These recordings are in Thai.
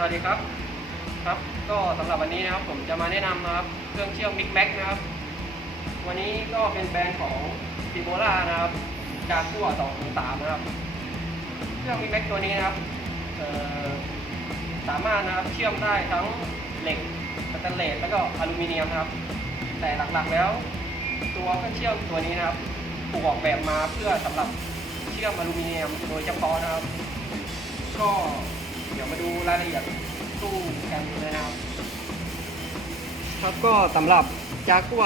สวัสดีครับครับก็สำหรับวันนี้นะครับผมจะมาแนะนำนะครับเครื่องเชื่อม Big Mac นะครับ วันนี้ก็เป็นแบรนด์ของ f i b o l a นะครับจากตัว203นะครับ เครื่อง Big Mac ตัวนี้นะครับสามารถนะครับเชื่อมได้ทั้งเหล็กสแตนเลสแล้วก็อลูมิเนียมนะครับ แต่หลักๆแล้ว ตัวเครื่องเชื่อมตัวนี้นะครับถูกออกแบบมาเพื่อสำหรับเชื่อมอลูมิเนียมโดยเฉพาะนะครับ ก็ ยวมาดูรายละเอียดตู้กันเลยนะครับ ครับก็สำหรับจากัว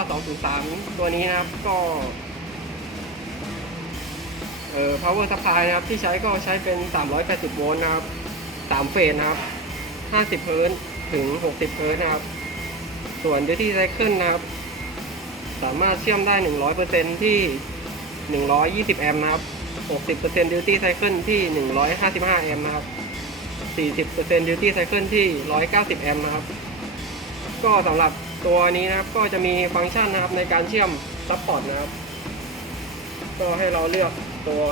203 ตัวนี้นะครับก็เอ่อ power supply นะครับที่ใช้ก็ใช้เป็น 380 โวลต์นะครับ 3 เฟสนะครับ 50 เฮิรตถึง 60 เฮิรตนะครับ ส่วน duty cycle นะครับ สามารถเชื่อมได้ 100%ที่ 120 แอมป์นะครับ 60% duty cycle ที่ 155 แอมป์นะครับ 40% duty cycle ที่ 190 แอมป์นะครับ ก็สำหรับตัวนี้นะครับก็จะมีฟังก์ชันนะครับในการเชื่อมซัพพอร์ตนะครับ ก็ให้เราเลือกตัว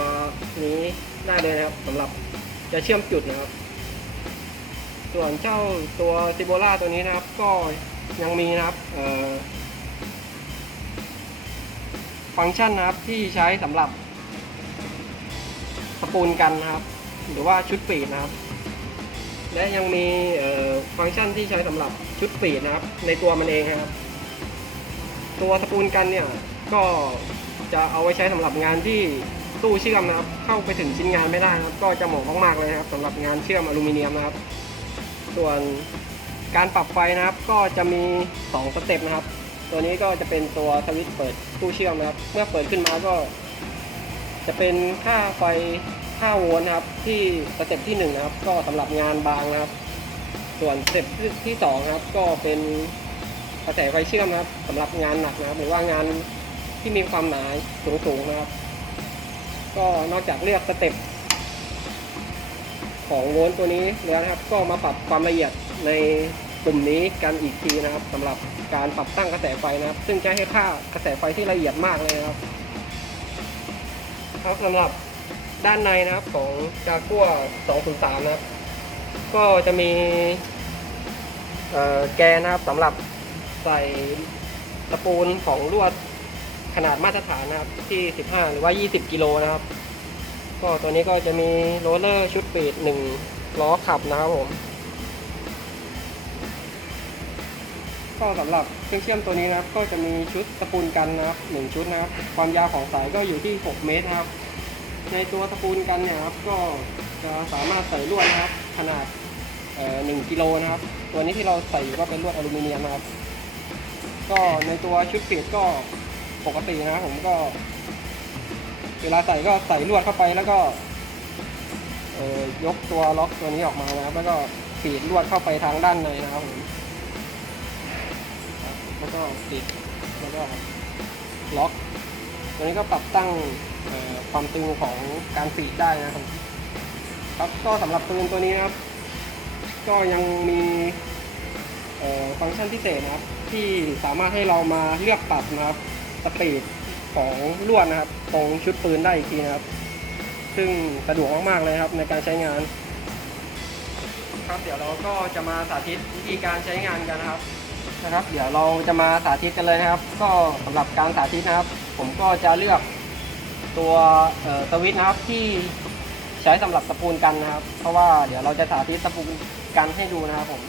นี้ได้เลยนะครับสำหรับจะเชื่อมจุดนะครับ ส่วนเจ้าตัวซิโบล่าตัวนี้นะครับ ก็ยังมีนะครับฟังก์ชันนะครับที่ใช้สำหรับสปูลกันนะครับ หรือว่าชุดปีดนะครับ และยังมีฟังก์ชันที่ใช้สำหรับชุดปีดนะครับ ในตัวมันเองครับ ตัวสปูลกันเนี่ยก็จะเอาไว้ใช้สำหรับงานที่ตู้เชื่อมนะครับ เข้าไปถึงชิ้นงานไม่ได้นะครับ ก็จะเหมาะมากๆเลยครับสำหรับงานเชื่อมอลูมิเนียมนะครับ ส่วนการปรับไฟนะครับ ก็จะมี 2 สเต็ปนะครับ ตัวนี้ก็จะเป็นตัวสวิตช์เปิดตู้เชื่อมนะครับ เมื่อเปิดขึ้นมาก็ จะเป็นค่าไฟ 5 โวลต์นะครับ ที่สเต็ปที่ 1 นะครับ ก็สำหรับงานบางนะครับ ส่วนสเต็ปที่2นะครับ ก็เป็นกระแสไฟเชื่อมนะครับสำหรับงานหนักนะครับ หรือว่างานที่มีความหนาสูงๆนะครับ ก็นอกจากเลือกสเต็ปของโวลต์ตัวนี้แล้วนะครับ ก็มาปรับความละเอียดในกลุ่มนี้กันอีกทีนะครับสำหรับการปรับตั้งกระแสไฟนะครับ ซึ่งจะให้ค่ากระแสไฟที่ละเอียดมากเลยนะครับครับสำหรับ ด้านในนะครับของจากัว203 นะครับ ก็จะมีแกนนะครับสำหรับใส่ตะปูนของลวดขนาดมาตรฐานนะครับที่ 15 หรือว่า 20 กิโลนะครับ ก็ตัวนี้ก็จะมีโรลเลอร์ชุดปีด1ล้อขับนะครับผมก็สำหรับเครื่องเชื่อมตัวนี้นะครับ ก็จะมีชุดตะปูนกันนะครับหนึ่งชุดนะครับ ความยาวของสายก็อยู่ที่ 6 เมตรนะครับ ในตัวตะปูนกันเนี่ยครับก็จะสามารถใส่ลวดนะครับ ขนาดหนึ่งกิโลนะครับ ตัวนี้ที่เราใส่อยู่ก็เป็นลวดอลูมิเนียมนะครับ ก็ในตัวชุดปิดก็ปกตินะผมก็ เวลาใส่ก็ใส่ลวดเข้าไปแล้วก็ยกตัวล็อกตัวนี้ออกมานะครับ แล้วก็ฟีดลวดเข้าไปทางด้านในนะครับผมแล้วก็ปิดแล้วก็ล็อก ตัวนี้ก็ปรับตั้งความตึงของการฟีดได้นะครับ ครับก็สำหรับปืนตัวนี้นะครับ ก็ยังมีฟังก์ชันพิเศษนะครับ ที่สามารถให้เรามาเลือกปรับนะครับสปีดของลวดนะครับ ตรงชุดปืนได้อีกทีนะครับ ซึ่งสะดวกมากๆเลยครับในการใช้งาน ครับเดี๋ยวเราก็จะมาสาธิตวิธีการใช้งานกันนะครับ นะครับ เดี๋ยวเราจะมาสาธิตกันเลยนะครับ ก็สำหรับการสาธิตนะครับ ผมก็จะเลือกตัวสวิตช์นะครับที่ใช้สำหรับตะปูนกันนะครับ เพราะว่าเดี๋ยวเราจะสาธิตตะปูนกันให้ดูนะครับผม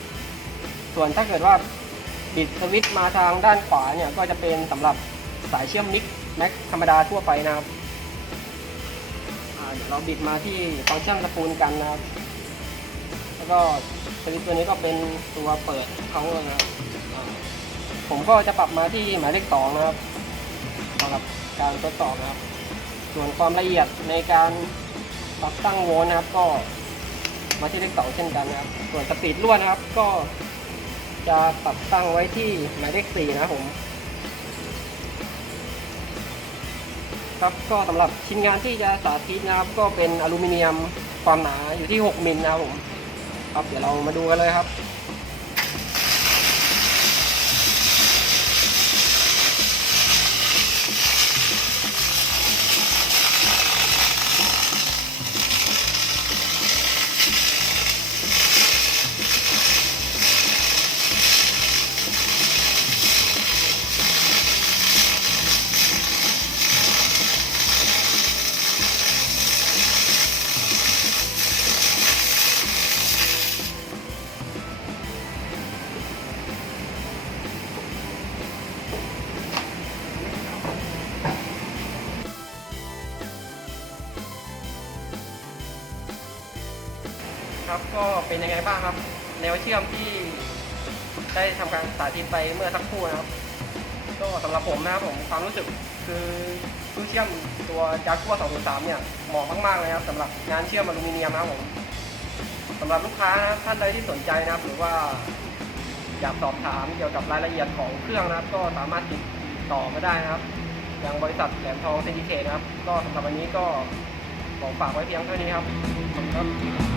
ส่วนถ้าเกิดว่าบิดสวิตช์มาทางด้านขวาเนี่ยก็จะเป็นสำหรับสายเชื่อมมิกแม็กธรรมดาทั่วไปนะครับอ่าเดี๋ยวเราบิดมาที่ฟังก์ชันตะปูนกันนะครับ แล้วก็สวิตช์ตัวนี้ก็เป็นตัวเปิดเขาเลยนะครับ ผมก็จะปรับมาที่หมายเลขสองนะครับสำหรับการทดสอบนะครับ ส่วนความละเอียดในการปรับตั้งโวลต์นะครับ ก็มาที่เลขสองเช่นกันนะครับ ส่วนสปีดลวดนะครับ ก็จะปรับตั้งไว้ที่หมายเลขสี่นะผมครับก็สำหรับชิ้นงานที่จะสาธิตนะครับ ก็เป็นอลูมิเนียมความหนาอยู่ที่ 6มิลนะครับผมครับเดี๋ยวเรามาดูกันเลยครับ ครับ ก็เป็นยังไงบ้างครับ แนวเชื่อมที่ได้ทำการสาธิตไปเมื่อสักครู่นะครับ ก็สำหรับผมนะครับผมความรู้สึกคือตู้เชื่อมตัวจากัว203 เนี่ยเหมาะมากๆเลยครับสำหรับงานเชื่อมอลูมิเนียมนะครับผมสำหรับลูกค้านะท่านใดที่สนใจนะครับ หรือว่าอยากสอบถามเกี่ยวกับรายละเอียดของเครื่องนะครับ ก็สามารถติดต่อมาได้นะครับอย่างบริษัทแหลมทองเซนดิเคนะครับ ก็สำหรับวันนี้ก็ขอฝากไว้เพียงเท่านี้ครับขอบคุณครับ